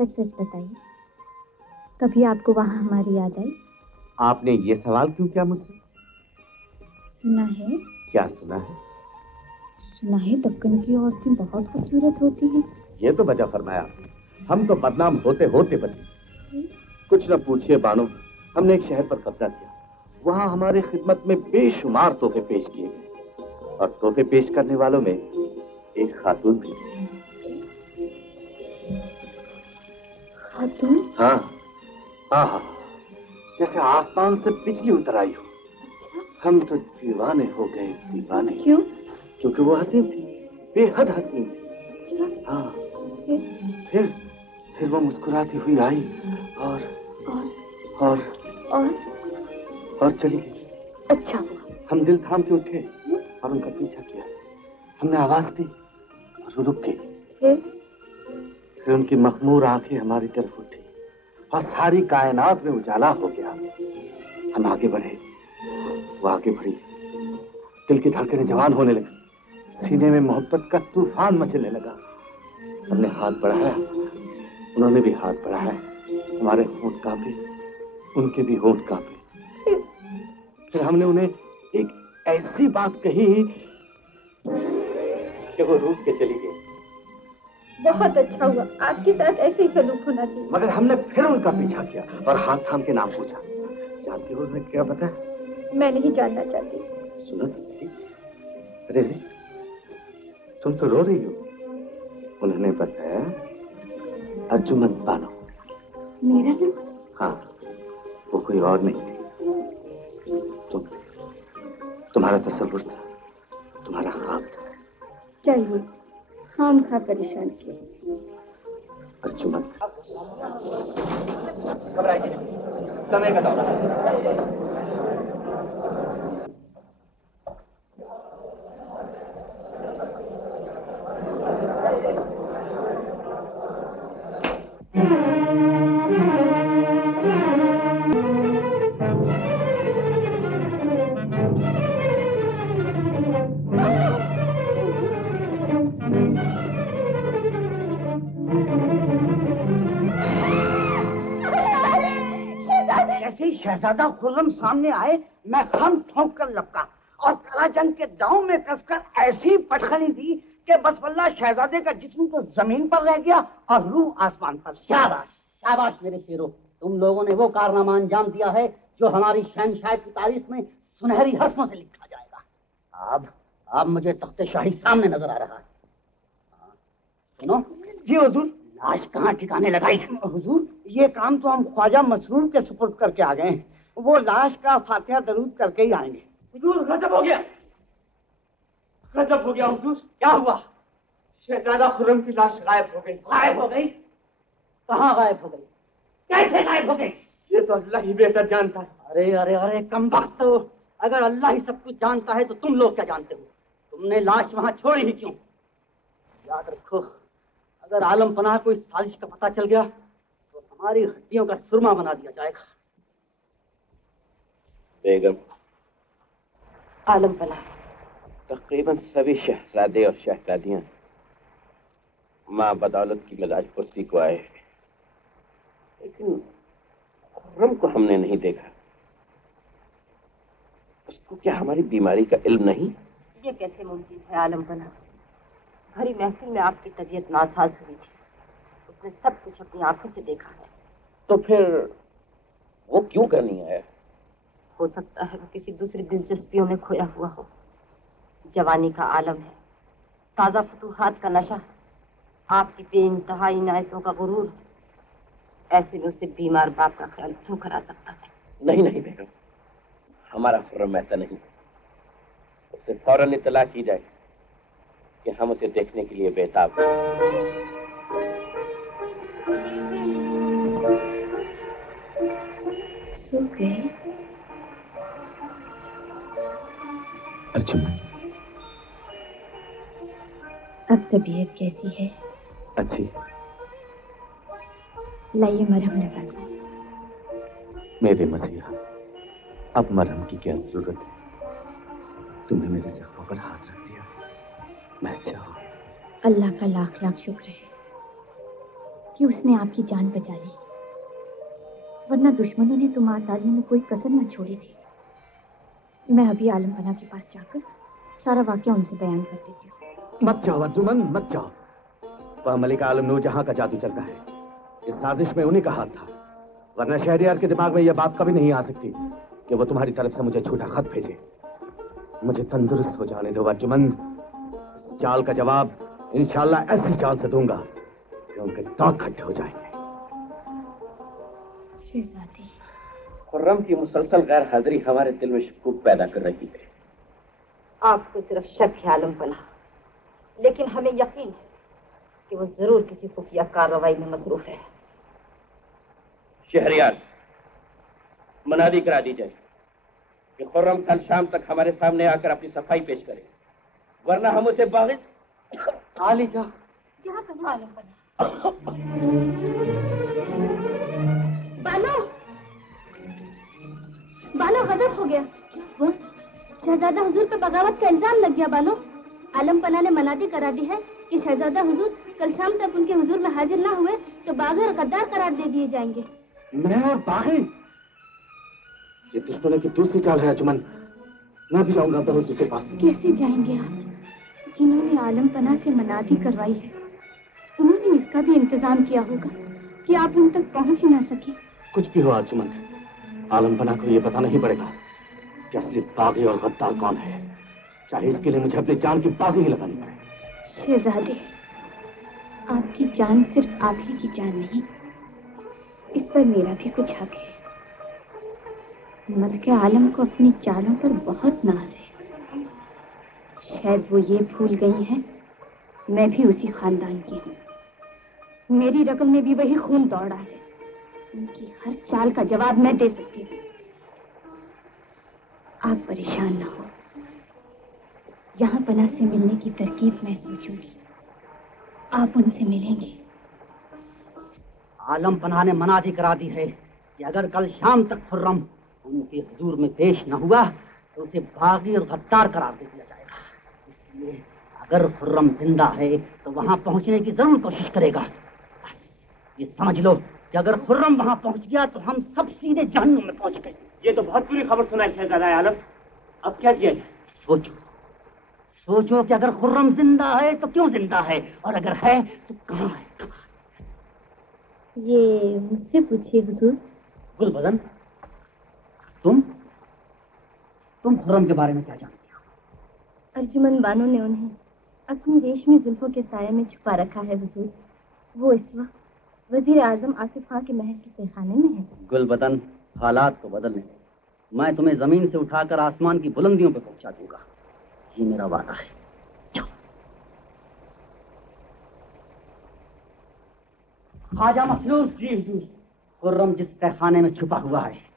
सच सच बताइए, कभी आपको वहाँ हमारी याद आई? आपने ये सवाल क्यों किया मुझसे? सुना है। क्या सुना है? सुना है दक्कन की औरतें बहुत खूबसूरत होती हैं। ये तो वजह फरमाया आपने। हम तो बदनाम होते होते बचे। कुछ न पूछिए बानो, हमने एक शहर पर कब्जा किया। वहाँ हमारे खिदमत में बेशुमार तोहफे पेश किए गए, और तोहफे पेश करने वालों में एक खातून भी। खातून? हाँ हाँ हाँ, जैसे आसमान से बिजली उतर आई हो। हम तो दीवाने हो गए, दीवाने। क्यों? क्योंकि वो हसीन थी, बेहद हसीन थी। हाँ, फिर वो मुस्कुराती हुई आई और चली गई। अच्छा हुआ। हम दिल थाम के उठे और उनका पीछा किया। हमने आवाज दी और वो रुक गई। फिर उनकी मखमूर आंखें हमारी तरफ उठी और सारी कायनात में उजाला हो गया। हम आगे बढ़े, वो आगे बढ़ी। दिल की धड़कनें जवान होने लगी, सीने में मोहब्बत का तूफान मचलने लगा। हमने हाथ बढ़ाया, उन्होंने भी हाथ बढ़ाया। हमारे होंठ कांपे, उनके भी होंठ कांपे। फिर हमने उन्हें एक ऐसी बात कही कि वो रूठ के चली गई। बहुत अच्छा हुआ, आपके साथ ऐसे ही सलूक होना चाहिए। मगर हमने फिर उनका पीछा किया और हाथ थाम के नाम पूछा। जानती हो उन्हें क्या बताया? मैं नहीं जानना चाहती। सुनो तो सही। अरे तुम तो रो रही हो। उन्होंने बताया अर्जुमंद बानो। मेरा नाम? हाँ, वो कोई और नहीं थी। तुम्हारा तसव्वुर था, तुम्हारा ख्वाब था। चलिए, खाम खा परेशान किए। अर्जुमंद। घबराइए, समय का दौरा है। शहजादा खुर्रम सामने आए, मैं खम ठोंक कर लपका और कराजंग के दांव में कसकर ऐसी पटखनी दी कि बसवल्ला शहजादे का जिस्म तो जमीन पर रह गया और रूह आसमान पर। शाबाश शाबाश मेरे शेरों, तुम लोगों ने वो कारनामा अंजाम दिया है जो हमारी शहनशाह की तारीख में सुनहरी हरफों से लिखा जाएगा। अब मुझे तख्ते शाही सामने नजर आ रहा है। सुनो। जी हुजूर। लाश कहाँ ठिकाने लगाई? हुजूर, ये काम तो हम ख्वाजा मसरूर के सुपुर्द करके आ गए हैं। वो लाश का फातिहा दरूद करके ही आएंगे। हुजूर, गजब हो गया, गजब हो गया हुजूर। क्या हुआ? शहजादा खुर्रम की लाश गायब हो गई। गायब हो गई? कहाँ गायब हो गई? कैसे गायब हो गई? ये तो अल्लाह ही बेहतर जानता है। अरे अरे अरे कमबख्त, अगर अल्लाह ही सब कुछ जानता है तो तुम लोग क्या जानते हो? तुमने लाश वहां छोड़ी ही क्यों? याद रखो, अगर आलम पनाह को इस साजिश का पता चल गया तो हमारी हड्डियों का सुरमा बना दिया जाएगा। बेगम, आलम पनाह, तकरीबन सभी शहजादे और शहजादियां माँ बदौलत की मिजाज पुरसी को आए, लेकिन खुर्रम को हमने नहीं देखा। उसको क्या हमारी बीमारी का इल्म नहीं? ये कैसे मुमकिन है आलम पनाह? भरी महफिल में आपकी तबीयत नासाज हुई थी, उसने सब कुछ अपनी आंखों से देखा है। तो फिर वो क्यों करनी आया? हो सकता है वो किसी दूसरी दिलचस्पियों में खोया हुआ हो। जवानी का आलम है, ताज़ा फतूहात का नशा है, आपकी बेइंतहा इनायतों का गुरूर। ऐसे में उसे बीमार बाप का ख्याल क्यों करा सकता है? नहीं नहीं बेगम, हमारा खुर्रम ऐसा नहीं। उससे फौरन इत्तला की जाए कि हम उसे देखने के लिए बेताब हैं। सो गए? अर्जुन, अब तबीयत कैसी है? अच्छी। लाइए मरहम लगा दो। मेरे मसीहा, अब मरहम की क्या जरूरत है? तुमने मेरे जख्मों पर हाथ रख दिया, मैं अच्छा हूं। अल्लाह का लाख लाख शुक्र है कि उसने आपकी जान बचा ली, वरना दुश्मनों ने तो मार डालने में कोई कसर न छोड़ी थी। मैं अभी आलम पना के पास जाकर सारा वाकया उनसे बयान कर देती हूँ। मत जाओ अर्जुमन, मत जाओ। वह मलिका आलम नूरजहां का जादू चलता है। इस साजिश में उन्हीं का हाथ था, वरना शहरियार के दिमाग में यह बात कभी नहीं आ सकती कि वो तुम्हारी तरफ से मुझे झूठा खत भेजे। मुझे तंदुरुस्त हो जाने दो अर्जुमन। इस चाल का जवाब इंशाल्लाह ऐसी चाल से दूंगा कि उनके दांत खट्टे हो जाएंगे। शहजादी, खुर्रम की मुसलसल गैर हाजिरी हमारे दिल में शकूक पैदा कर रही है। आपको सिर्फ शक है आलम पना, लेकिन हमें यकीन है कि वो जरूर किसी खुफिया कार्रवाई में मसरूफ है। शहरियार, मनादी करा दी जाए कि खुर्रम कल शाम तक हमारे सामने आकर अपनी सफाई पेश करे, वरना हम उसे बागिद आ लीजा। यहाँ पर आलम पना। बानो, बानो गजब हो गया। वो शहजादा हुजूर पे बगावत का इल्जाम लग गया। बानो, आलम पना ने मनादी करा दी है कि शहजादा हुजूर कल शाम तक उनके हुजूर में हाजिर ना हुए तो बागी और गद्दार करार दे दिए जाएंगे। मैं और बागी? ये दुश्मनों की दूसरी चाल है अर्जुमन। मैं भी जाऊंगा बहू के पास। कैसे जाएंगे आप? जिन्होंने आलम पना से मनादी करवाई है, उन्होंने इसका भी इंतजाम किया होगा कि आप उन तक पहुंच ही ना सके। कुछ भी हो अर्जुमन, आलम पना को यह पता नहीं पड़ेगा कि असली बागी और गद्दार कौन है, चाहे इसके लिए मुझे अपनी जान की बाजी ही लगानी पड़े। शहजादे, आपकी जान सिर्फ आप ही की जान नहीं, इस पर मेरा भी कुछ हक है। मलिका आलम को अपनी चालों पर बहुत नाज है। शायद वो ये भूल गई हैं मैं भी उसी खानदान की हूँ। मेरी रकम में भी वही खून दौड़ा है। उनकी हर चाल का जवाब मैं दे सकती हूँ। आप परेशान ना हो, जहां पना से मिलने की तरकीब मैं सोचूंगी, आप उनसे मिलेंगे। आलम पना ने मनादी करा दी है कि अगर कल शाम तक खुर्रम उनके हुजूर में पेश न हुआ तो उसे बागी और गद्दार करार दे दिया जाएगा। इसलिए अगर खुर्रम जिंदा है तो वहां पहुंचने की जरूर कोशिश करेगा। बस ये समझ लो कि अगर खुर्रम वहां पहुंच गया तो हम सब सीधे जहन्नुम में पहुंच गए। ये तो बहुत बुरी खबर सुनाई शहजादा आलम। अब क्या किया जाए? सोचो सोचो कि अगर खुर्रम जिंदा है तो क्यों जिंदा है, और अगर है तो कहाँ है, कहाँ है? ये मुझसे पूछिए हुजूर। गुलबदन, तुम खुर्रम के बारे में क्या जानती हो? अर्जुमन बानो ने उन्हें अपनी रेशमी जुल्फों के साये में छुपा रखा है हुजूर। वो इस वक्त वजीर आजम आसिफ खां के महल के तहखाने में है। गुलबदन, हालात को बदलने दो। मैं तुम्हें जमीन से उठाकर आसमान की बुलंदियों पर पहुंचा दूंगा, ये मेरा वादा है। ख्वाजा मसरूर। जी हुजूर। खुर्रम जिस तहखाने में छुपा हुआ है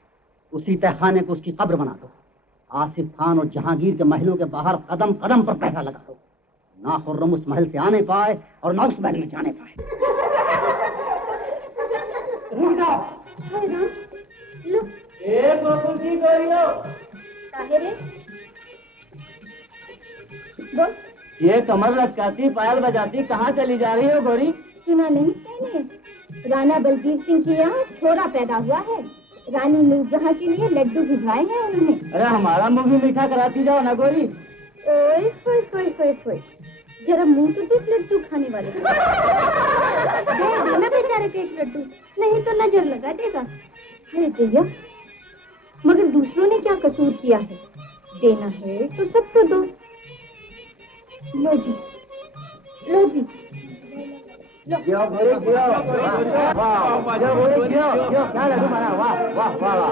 उसी तहखाने को उसकी कब्र बना दो। आसिफ खान और जहांगीर के महलों के बाहर कदम कदम पर पहरा लगा दो, ना खुर्रम उस महल से आने पाए और ना उस महल में जाने पाए। ये कमर लटकाती पायल बजाती कहाँ चली जा रही हो गोरी? सुना नहीं मैंने, राणा बलजीत सिंह के यहाँ छोरा पैदा हुआ है। रानी नूरजहां के लिए लड्डू भिजवाए हैं उन्होंने। अरे हमारा मुंह भी मीठा कराती जाओ ना गोरी। ओए खोए खोए खोए खोए, जरा मुंह तो देख लड्डू खाने वाले। देना बेचारे को एक लड्डू, नहीं तो नजर लगा देगा। अरे भैया, मगर दूसरों ने क्या कसूर किया है? देना है तो सबको दो। लो जी, लो जी। क्या लड्डू मारा, वाह वाह वाह।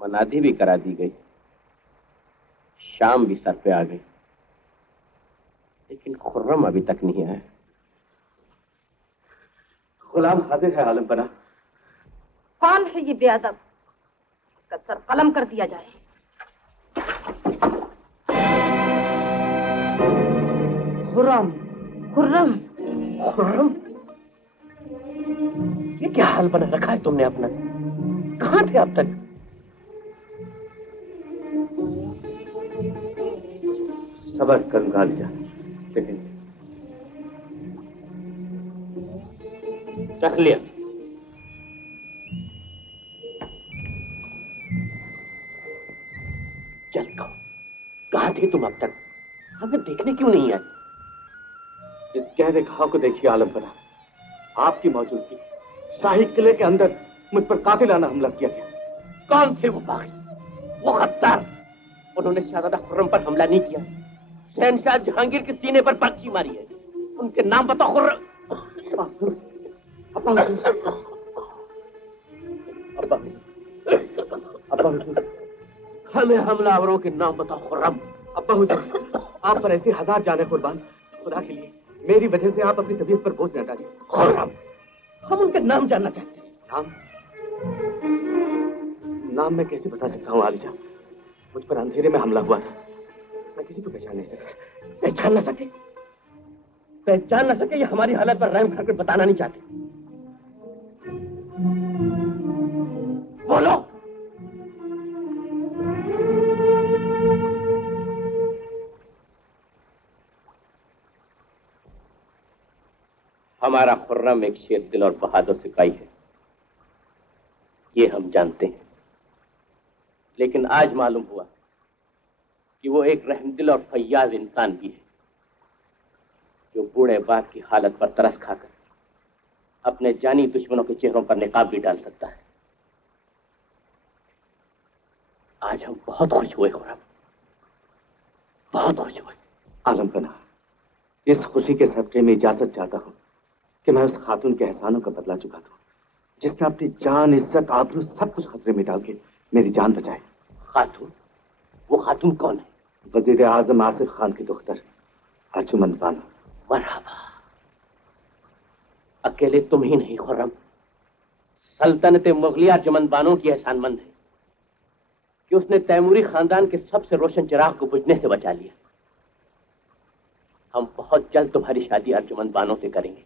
मनादी भी करा दी गई, शाम भी सर पे आ गई, लेकिन खुर्रम अभी तक नहीं आया। गुलाम हाजिर है आलम पना। कौन है ये बेअदब? इसका सर कलम कर दिया जाए। खुर्रम। खुर्रम। खुर्रम, ये क्या हाल बना रखा है तुमने अपना? कहां थे अब तक? सबर करूंगा आलिजा, लेकिन रख लिया। चल कहो, कहां थे तुम अब तक? हमें देखने क्यों नहीं आए? इस गहरे घाव को देखिए आलम पना। आपकी मौजूदगी, शाही किले के अंदर मुझ पर कातिलाना हमला किया गया। कौन थे वो बागी, वो गद्दार? उन्होंने शहजादा खुर्रम पर हमला नहीं किया, शहनशाह जहांगीर के सीने पर पर्ची मारी है। उनके नाम बताओ। खुर्रम। हमें हमलावरों के नाम बताओ खुर्रम। अब्बा हुजूर, आप पर ऐसी हजार जाने कुर्बान। खुदा के लिए मेरी वजह से आप अपनी तबीयत पर बोझ न डालिए। खुर्रम, हम उनके नाम जानना चाहते हैं। नाम? नाम मैं कैसे बता सकता हूँ आलिजा? मुझ पर अंधेरे में हमला हुआ था, मैं किसी को पहचान नहीं सका। पहचान न सके? पहचान न सके ये हमारी हालत पर रहम करके बताना नहीं चाहते? बोलो। हमारा खुर्रम एक शेर दिल और बहादुर सिपाही है, ये हम जानते हैं। लेकिन आज मालूम हुआ कि वो एक रहमदिल और फैयाज इंसान भी है, जो बूढ़े बाप की हालत पर तरस खाकर अपने जानी दुश्मनों के चेहरों पर निकाब भी डाल सकता है। आज हम बहुत खुश हुए खुर्रम, बहुत खुश हुए। आलम पना, इस खुशी के सदके में इजाजत चाहता हूँ कि मैं उस खातून के एहसानों का बदला चुका दूं, जिसने अपनी जान, इज्जत, आबरू सब कुछ खतरे में डाल के मेरी जान बचाई। खातून? वो खातून कौन है? वजीर आजम आसिफ खान की दुख्तर अर्जुमंद बानो। मरहबा। अकेले तुम ही नहीं खुर्रम, सल्तनत मुगलिया अर्जुमंद बानो की एहसानमंद है कि उसने तैमूरी खानदान के सबसे रोशन चिराग को बुझने से बचा लिया। हम बहुत जल्द तुम्हारी शादी अर्जुमंद बानो से करेंगे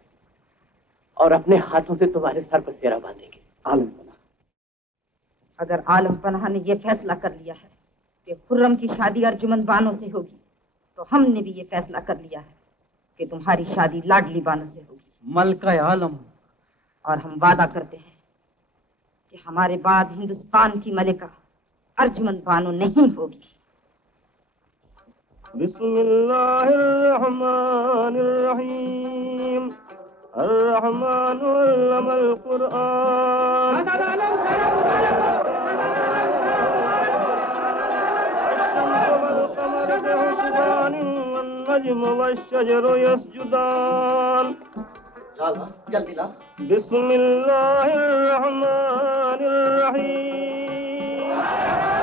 और अपने हाथों से तुम्हारे सर पर सेहरा बांधेंगे। आलम पना, अगर आलम पनाह ने यह फैसला कर लिया है कि खुर्रम की शादी अर्जुमंद बानो से होगी, तो हमने भी ये फैसला कर लिया है कि तुम्हारी शादी लाडली बानो से होगी। मलका आलम, और हम वादा करते हैं कि हमारे बाद हिंदुस्तान की मलिका अर्जुमंद बानो नहीं होगी। बिस्मिल्लाहिर्रहमानिर्रहीम। अर्रहमानु अल्लमल कुरआन। अश्शम्सु वल क़मरु बिहुस्बानिन वन नज्मु वश्शजरु यसजुदान। जल्दी ला। बिस्मिल्लाहिर्रहमानिर्रहीम।